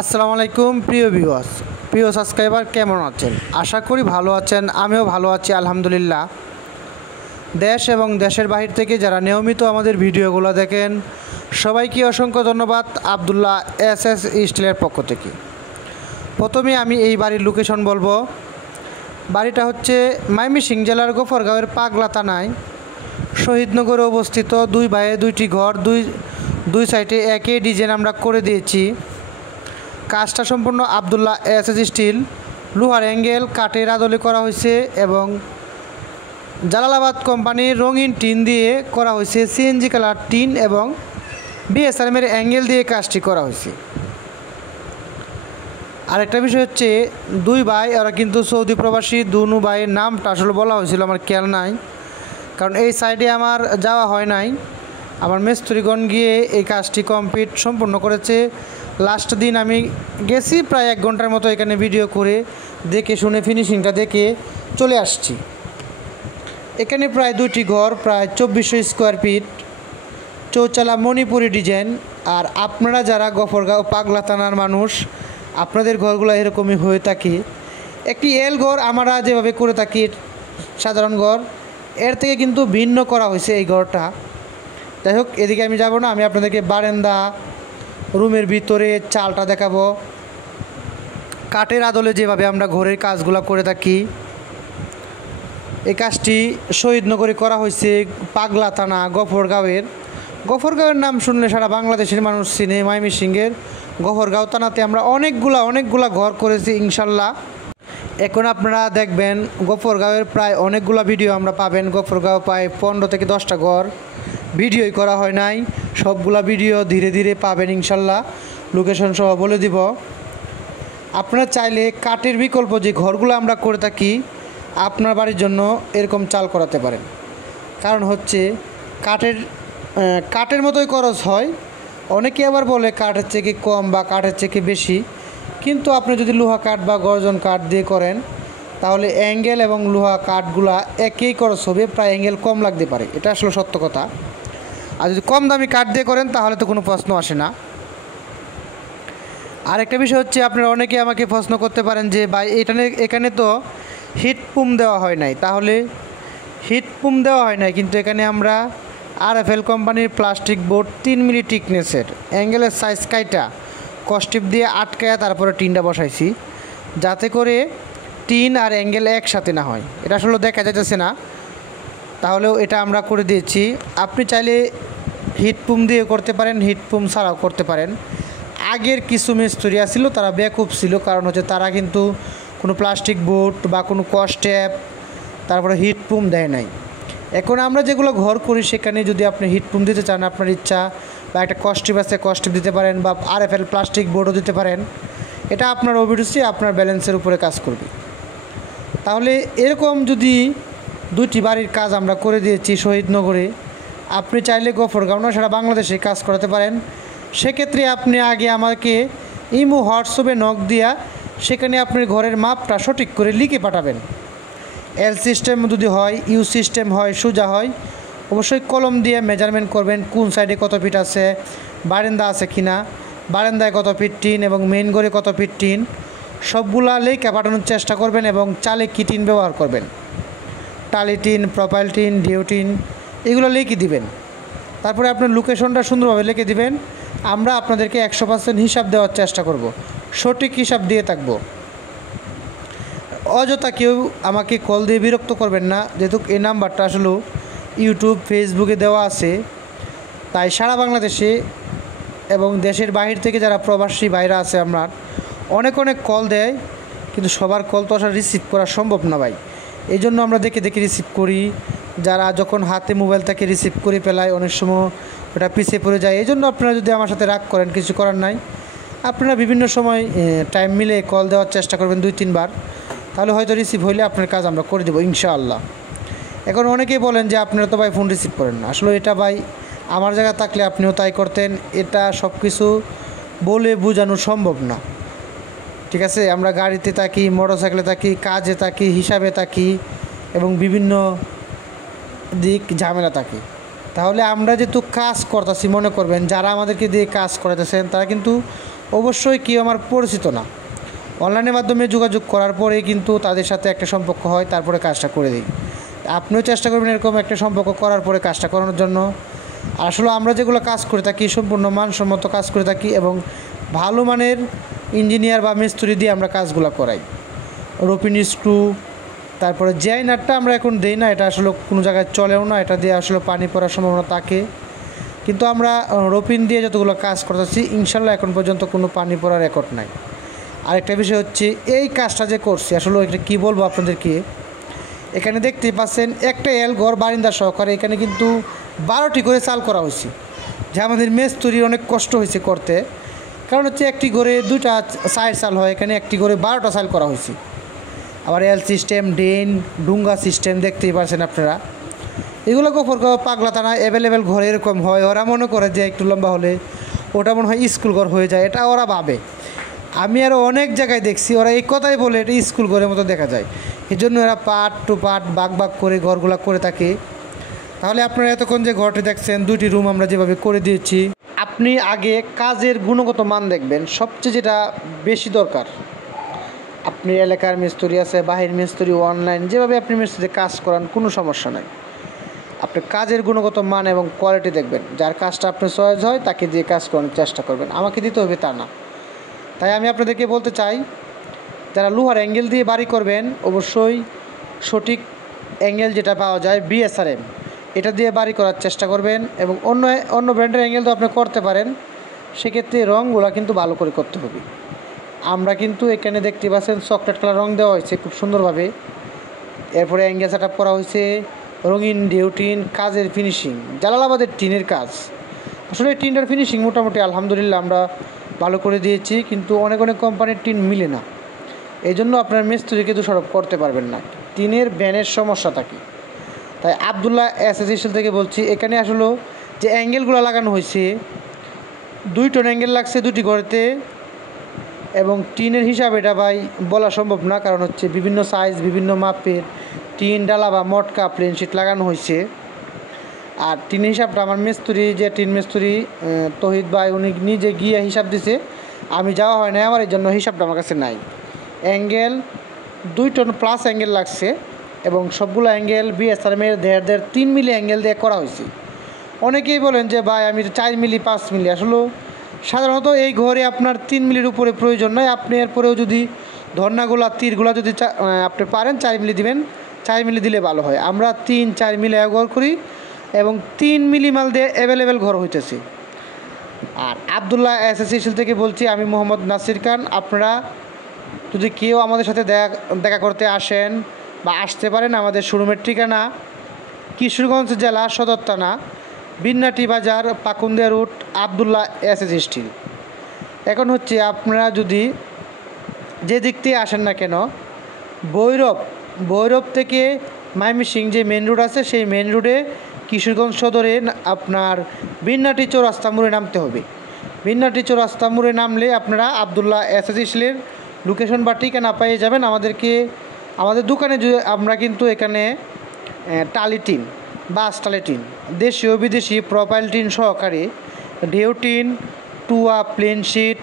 আসসালামু আলাইকুম প্রিয় সাবস্ক্রাইবার, কেমন আছেন? আশা করি ভালো আছেন। আমিও ভালো আছি আলহামদুলিল্লাহ। দেশ এবং দেশের বাহির থেকে যারা নিয়মিত আমাদের ভিডিওগুলো দেখেন, সবাইকে অসংখ্য ধন্যবাদ আব্দুল্লাহ এস স্টিলের পক্ষ থেকে। প্রথমে আমি এই বাড়ির লোকেশন বলবো। বাড়িটা হচ্ছে ময়মনসিংহ জেলার গফরগাঁওয়ের পাগলা থানায় শহীদনগরে অবস্থিত। দুই ভাইয়ে দুইটি ঘর, দুই সাইডে একই ডিজাইন আমরা করে দিয়েছি। কাজটা সম্পূর্ণ আব্দুল্লাহ এস স্টিল, লোহার অ্যাঙ্গেল কাঠের আদলে করা হয়েছে এবং জালালাবাদ কোম্পানির রঙিন টিন দিয়ে করা হয়েছে। সিএনজি কালার টিন এবং বিএসআরএমের অ্যাঙ্গেল দিয়ে কাজটি করা হয়েছে। আরেকটা বিষয় হচ্ছে, দুই ভাই ওরা কিন্তু সৌদি প্রবাসী। দুনু ভাইয়ের নামটা আসলে বলা হয়েছিল, আমার খেয়াল নাই, কারণ এই সাইডে আমার যাওয়া হয় নাই। আমার মিস্ত্রিগণ গিয়ে এই কাজটি কমপ্লিট সম্পূর্ণ করেছে। লাস্ট দিন আমি গেছি, প্রায় 1 ঘন্টার মতো এখানে ভিডিও করে দেখে শুনে ফিনিশিংটা দেখে চলে আসছি। এখানে প্রায় 2টি ঘর, প্রায় 2400 স্কোয়ার ফিট, চৌচালা মণিপুরি ডিজাইন। আর আপনারা যারা গফরগাঁও পাগলা থানার মানুষ, আপনাদের ঘরগুলো এরকমই হয়ে থাকে। একটি এল ঘর আমরা যেভাবে করে থাকি সাধারণ ঘর, এর থেকে কিন্তু ভিন্ন করা হয়েছে এই ঘরটা। যাই হোক, এদিকে আমি যাব না, আমি আপনাদেরকে বারান্দা, রুমের ভিতরে চালটা দেখাবো। কাঠের আদলে যেভাবে আমরা ঘরের কাজগুলো করে থাকি, এই কাজটি শহীদনগরে করা হয়েছে, পাগলা থানা গফরগাঁওয়ের নাম শুনলে সারা বাংলাদেশের মানুষ চিনে। ময়মনসিংহের গফরগাঁও থানাতে আমরা অনেকগুলা ঘর করেছি ইনশাল্লাহ। এখন আপনারা দেখবেন গফরগাঁওয়ের প্রায় অনেকগুলা ভিডিও আমরা পাবেন। গফরগাঁও প্রায় 15 থেকে 10টা ঘর ভিডিওই করা হয় নাই, সবগুলা ভিডিও ধীরে ধীরে পাবেন ইনশাল্লাহ। লোকেশন সহ বলে দিব। আপনারা চাইলে কাঠের বিকল্প যে ঘরগুলো আমরা করে থাকি, আপনার বাড়ির জন্য এরকম চাল করাতে পারেন। কারণ হচ্ছে কাঠের মতোই খরচ হয়। অনেকে আবার বলে কাঠের থেকে কম বা কাঠের থেকে বেশি, কিন্তু আপনি যদি লোহা কাঠ বা গর্জন কাঠ দিয়ে করেন, তাহলে অ্যাঙ্গেল এবং লোহা কাঠগুলা একই খরচ হবে, প্রায় অ্যাঙ্গেল কম লাগতে পারে। এটা আসলে সত্য কথা। আর যদি কম দামি কাঠ দিয়ে করেন, তাহলে তো কোনো প্রশ্ন আসে না। আরেকটা বিষয় হচ্ছে, আপনারা অনেকে আমাকে প্রশ্ন করতে পারেন যে ভাই এখানে তো হিটপুম দেওয়া হয় নাই। তাহলে হিটপুম দেওয়া হয় নাই, কিন্তু এখানে আমরা RFL কোম্পানির প্লাস্টিক বোর্ড 3 মিলি টিকনেসের অ্যাঙ্গেলের সাইজ কাইটা কস্টিপ দিয়ে আটকায়া তারপরে টিনটা বসাইছি, যাতে করে টিন আর অ্যাঙ্গেল একসাথে না হয়। এটা আসলে দেখা যাচ্ছে না, তাহলেও এটা আমরা করে দিয়েছি। আপনি চাইলে হিটপুম দিয়ে করতে পারেন, হিটপুম ছাড়াও করতে পারেন। আগের কিছু মিস্ত্রি ছিল, তারা বেকুব ছিল, কারণ হচ্ছে তারা কিন্তু কোনো প্লাস্টিক বোর্ড বা কোনো কস্টেপ তারপরে হিটপুম দেয় নাই। এখন আমরা যেগুলো ঘর করি, সেখানে যদি আপনি হিটপুম দিতে চান, আপনার ইচ্ছা, বা একটা কস্টিপ আছে কস্টিপ দিতে পারেন, বা RFL প্লাস্টিক বোর্ডও দিতে পারেন। এটা আপনার অভিরুচি, আপনার ব্যালেন্সের উপরে কাজ করবে। তাহলে এরকম যদি 2টি বাড়ির কাজ আমরা করে দিয়েছি শহীদনগরে, আপনি চাইলে গফরগাঁও না সারা বাংলাদেশে কাজ করাতে পারেন। সেক্ষেত্রে আপনি আগে আমাকে ইমো হোয়াটসঅ্যাপে নক দিয়া সেখানে আপনার ঘরের মাপটা সঠিক করে লিখে পাঠাবেন। L সিস্টেম যদি হয়, U সিস্টেম হয়, সোজা হয়, অবশ্যই কলম দিয়ে মেজারমেন্ট করবেন। কোন সাইডে কত ফিট আছে, বারান্দা আছে কিনা, বারান্দায় কত ফিট টিন এবং মেইন ঘরে কত ফিট টিন, সবগুলা লিখে পাঠানোর চেষ্টা করবেন। এবং চালে কী টিন ব্যবহার করবেন, টালি টিন, প্রোপাইল টিন, ডিউ টিন, এগুলো লিখে দিবেন। তারপরে আপনার লোকেশনটা সুন্দরভাবে লিখে দিবেন। আমরা আপনাদেরকে 100% হিসাব দেওয়ার চেষ্টা করব, সঠিক হিসাব দিয়ে থাকব। অযথা কেউ আমাকে কল দিয়ে বিরক্ত করবেন না, যেহেতু এই নাম্বারটা আসলে ইউটিউব ফেসবুকে দেওয়া আছে। তাই সারা বাংলাদেশে এবং দেশের বাহির থেকে যারা প্রবাসী ভাইরা আছে, আমরা অনেক কল দেয়, কিন্তু সবার কল তো আসলে রিসিভ করা সম্ভব না ভাই। এই জন্য আমরা দেখে রিসিভ করি। যারা যখন হাতে মোবাইল থেকে রিসিভ করে ফেলায়, অনেক সময় ওটা পিছিয়ে পড়ে যায়। এই জন্য আপনারা যদি আমার সাথে রাগ করেন, কিছু করার নাই। আপনারা বিভিন্ন সময় টাইম মিলে কল দেওয়ার চেষ্টা করবেন 2-3 বার, তাহলে হয়তো রিসিভ হইলে আপনার কাজ আমরা করে দেবো ইনশাআল্লাহ। এখন অনেকেই বলেন যে আপনারা তো ভাই ফোন রিসিভ করেন না। আসলে এটা ভাই আমার জায়গা থাকলে আপনিও তাই করতেন। এটা সব কিছু বলে বোঝানো সম্ভব না, ঠিক আছে? আমরা গাড়িতে থাকি, মোটরসাইকেলে থাকি, কাজে থাকি, হিসাবে থাকি এবং বিভিন্ন দিক ঝামেলা থাকি। তাহলে আমরা যেহেতু কাজ করতেছি, মনে করবেন যারা আমাদেরকে দিয়ে কাজ করাতেছেন, তারা কিন্তু অবশ্যই কেউ আমার পরিচিত না, অনলাইনের মাধ্যমে যোগাযোগ করার পরে কিন্তু তাদের সাথে একটা সম্পর্ক হয়, তারপরে কাজটা করে দিই। আপনিও চেষ্টা করবেন এরকম একটা সম্পর্ক করার পরে কাজটা করানোর জন্য। আসলে আমরা যেগুলো কাজ করে থাকি সম্পূর্ণ মানসম্মত কাজ করে থাকি এবং ভালো মানের ইঞ্জিনিয়ার বা মিস্ত্রি দিয়ে আমরা কাজগুলো করাই। রোপিন স্ক্রু, তারপরে জিআই নাটটা আমরা এখন দিই না, এটা আসলে কোনো জায়গায় চলেও না, এটা দিয়ে আসলে পানি পড়ার সম্ভাবনা থাকে। কিন্তু আমরা রোপিন দিয়ে যতগুলো কাজ করতেছি ইনশাল্লাহ এখন পর্যন্ত কোনো পানি পড়ার রেকর্ড নাই। আরেকটা বিষয় হচ্ছে এই কাজটা যে করছি আসলে এটা কী বলবো আপনাদেরকে, এখানে দেখতেই পাচ্ছেন একটা এল ঘর বারিন্দা সহকারে এখানে কিন্তু 12টি করে চাল করা হয়েছে, যা আমাদের মিস্ত্রি অনেক কষ্ট হয়েছে করতে। কারণ হচ্ছে একটি ঘরে 2টা সাইড চাল হয়, এখানে একটি ঘরে 12টা চাল করা হয়েছে। আবার এল সিস্টেম, ড্রেন, ডুঙ্গা সিস্টেম দেখতেই পাচ্ছেন আপনারা। এগুলো গোফর পাগলা টানা অ্যাভেলেবেল ঘরে এরকম হয়, ওরা মনে করে যে একটু লম্বা হলে ওটা মনে হয় স্কুল ঘর হয়ে যায়, এটা ওরা ভাবে। আমি আরও অনেক জায়গায় দেখছি ওরা এই কথাই বলে এটা স্কুল ঘরের মতো দেখা যায়, এই জন্য এরা পার্ট টু পার্ট বাগ করে ঘরগুলো করে থাকে। তাহলে আপনারা এতক্ষণ যে ঘরটি দেখছেন 2টি রুম আমরা যেভাবে করে দিয়েছি, আপনি আগে কাজের গুণগত মান দেখবেন। সবচেয়ে যেটা বেশি দরকার, আপনি এলাকার মিস্ত্রি আছে, বাহির মিস্ত্রি, অনলাইন, যেভাবে আপনি মিস্ত্রিতে কাজ করান কোনো সমস্যা নাই। আপনি কাজের গুণগত মান এবং কোয়ালিটি দেখবেন, যার কাজটা আপনার সহজ হয় তাকে দিয়ে কাজ করানোর চেষ্টা করবেন, আমাকে দিতে হবে তা না। তাই আমি আপনাদেরকে বলতে চাই, যারা লোহার অ্যাঙ্গেল দিয়ে বাড়ি করবেন অবশ্যই সঠিক অ্যাঙ্গেল যেটা পাওয়া যায় বিএসআরএম, এটা দিয়ে বাড়ি করার চেষ্টা করবেন। এবং অন্য ব্র্যান্ডের অ্যাঙ্গেল তো আপনি করতে পারেন, সেক্ষেত্রে রঙগুলো কিন্তু ভালো করে করতে হবে। আমরা কিন্তু এখানে দেখতে পাচ্ছেন চকলেট কালার রং দেওয়া হয়েছে খুব সুন্দরভাবে। এরপরে অ্যাঙ্গেল সেট আপ করা হয়েছে, রঙিন ডিউটিন, কাজের ফিনিশিং জালালাবাদের টিনের কাজ। আসলে এই টিনটার ফিনিশিং মোটামুটি আলহামদুলিল্লাহ আমরা ভালো করে দিয়েছি, কিন্তু অনেক কোম্পানির টিন মিলে না, এই জন্য আপনার মিস্ত্রিকে দোষারোপ করতে পারবেন না, টিনের ব্যানের সমস্যা থাকে। তাই আবদুল্লাহ অ্যাসোসিয়েশন থেকে বলছি, এখানে আসলে যে অ্যাঙ্গেলগুলো লাগানো হয়েছে 2 টন অ্যাঙ্গেল লাগছে 2টি ঘরেতে, এবং টিনের হিসাব এটা ভাই বলা সম্ভব না, কারণ হচ্ছে বিভিন্ন সাইজ বিভিন্ন মাপের টিন ডালা বা মটকা প্লেন শিট লাগানো হয়েছে। আর টিন হিসাবটা আমার মিস্ত্রি, যে টিন মিস্ত্রি তহিদ ভাই, উনি নিজে গিয়ে হিসাব দিছে, আমি যাওয়া হয় না আমার, এই জন্য হিসাবটা আমার কাছে নাই। অ্যাঙ্গেল 2 টন প্লাস অ্যাঙ্গেল লাগছে, এবং সবগুলো অ্যাঙ্গেল বিএসআরএমের 3 মিলি অ্যাঙ্গেল দিয়ে করা হয়েছে। অনেকেই বলেন যে ভাই আমি 4 মিলি 5 মিলি, আসলে সাধারণত এই ঘরে আপনার 3 মিলির উপরে প্রয়োজন নয়। আপনি এরপরেও যদি ধর্নাগুলা তীরগুলা যদি আপনি পারেন 4 মিলি দিবেন, 4 মিলি দিলে ভালো হয়। আমরা 3-4 মিলি ব্যবহার করি এবং 3 মিলি মাল দিয়ে অ্যাভেলেবেল ঘর হইতেছে। আর আবদুল্লাহ অ্যাসোসিয়েশন থেকে বলছি, আমি মোহাম্মদ নাসির খান। আপনারা যদি কেউ আমাদের সাথে দেখা করতে আসেন বা আসতে পারেন, আমাদের শোরুমের ঠিকানা কিশোরগঞ্জ জেলা সদর থানা, Binnati Bazar, Pakundia route, Abdullah SS steel. এখন হচ্ছে আপনারা যদি যে দিক থেকে আসেন না কেন, ভৈরব থেকে ময়মনসিংহ যে মেন রোড আছে, সেই মেন রোডে কিশোরগঞ্জ সদরে আপনার বিন্নাটি চৌরাস্তা মোড়ে নামতে হবে। বিন্নাটি চৌরাস্তা মোড়ে নামলে আপনারা আবদুল্লাহ এসএস স্টিলের লোকেশন বা ঠিকানা পেয়ে যাবেন। আমাদের দোকানে আমরা কিন্তু এখানে টালি টিন, বাস টালি টিন, দেশীয় বিদেশি প্রোফাইল টিন সহকারে ডিউটিন, টুয়া, প্লেন শিট,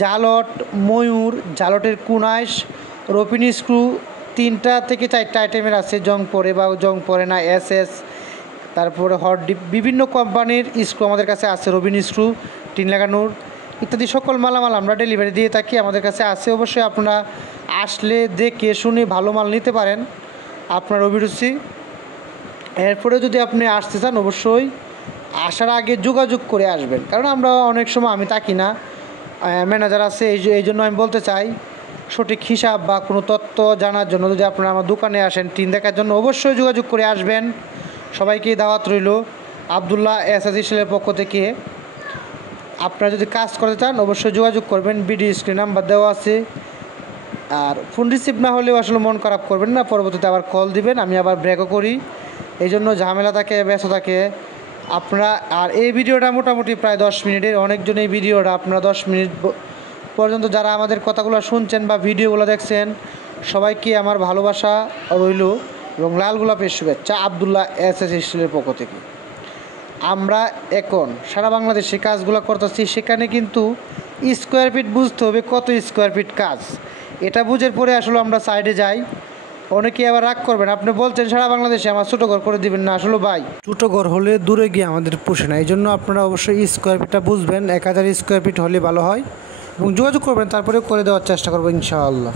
জালট, ময়ূর, জালটের কুনাইশ, রোপিন স্ক্রু 3টা থেকে 4টা আইটেমের আছে, জং পড়ে বা জং পড়ে না, এসএস, তারপরে হট ডিপ, বিভিন্ন কোম্পানির স্ক্রু আমাদের কাছে আছে, রবিন স্ক্রু, টিন লাগানোর ইত্যাদি সকল মালামাল আমরা ডেলিভারি দিয়ে থাকি, আমাদের কাছে আছে। অবশ্যই আপনারা আসলে দেখে শুনে ভালো মাল নিতে পারেন আপনার অভিরুচি। এরপরে যদি আপনি আসতে চান অবশ্যই আসার আগে যোগাযোগ করে আসবেন, কারণ আমরা অনেক সময় আমি থাকি না, ম্যানেজার আছে, এই জন্য আমি বলতে চাই সঠিক হিসাব বা কোনো তথ্য জানার জন্য যদি আপনারা আমার দোকানে আসেন টিন দেখার জন্য অবশ্যই যোগাযোগ করে আসবেন। সবাইকে দাওয়াত রইল আবদুল্লাহ এসএস স্টিলের পক্ষ থেকে। আপনারা যদি কাজ করতে চান অবশ্যই যোগাযোগ করবেন, ভিডিও স্ক্রিন নাম্বার দেওয়া আছে। আর ফোন রিসিভ না হলেও আসলে মন খারাপ করবেন না, পরবর্তীতে আবার কল দিবেন, আমি আবার ব্রেকও করি, এই জন্য ঝামেলা থাকে, ব্যস্ত থাকে আপনারা। আর এই ভিডিওটা মোটামুটি প্রায় 10 মিনিটের, অনেকজন এই ভিডিওটা আপনারা 10 মিনিট পর্যন্ত যারা আমাদের কথাগুলো শুনছেন বা ভিডিওগুলো দেখছেন, সবাইকে আমার ভালোবাসা রইল এবং লাল গোলাপের শুভেচ্ছা আবদুল্লাহ এসএস স্টিলের পক্ষ থেকে। আমরা এখন সারা বাংলাদেশে কাজগুলো করতেছি, সেখানে কিন্তু স্কোয়ার ফিট বুঝতে হবে কত স্কোয়ার ফিট কাজ, এটা বুঝের পরে আসলে আমরা সাইডে যাই। অনেকে আবার রাগ করবেন, আপনি বলছেন সারা বাংলাদেশে আমার ছোটো ঘর করে দিবেন না। আসলে ভাই ছোটো ঘর হলে দূরে গিয়ে আমাদের পোষে না, এই জন্য আপনারা অবশ্যই স্কোয়ার ফিটটা বুঝবেন। 1000 স্কোয়ার ফিট হলে ভালো হয় এবং যোগাযোগ করবেন, তারপরে করে দেওয়ার চেষ্টা করবো ইনশাআল্লাহ।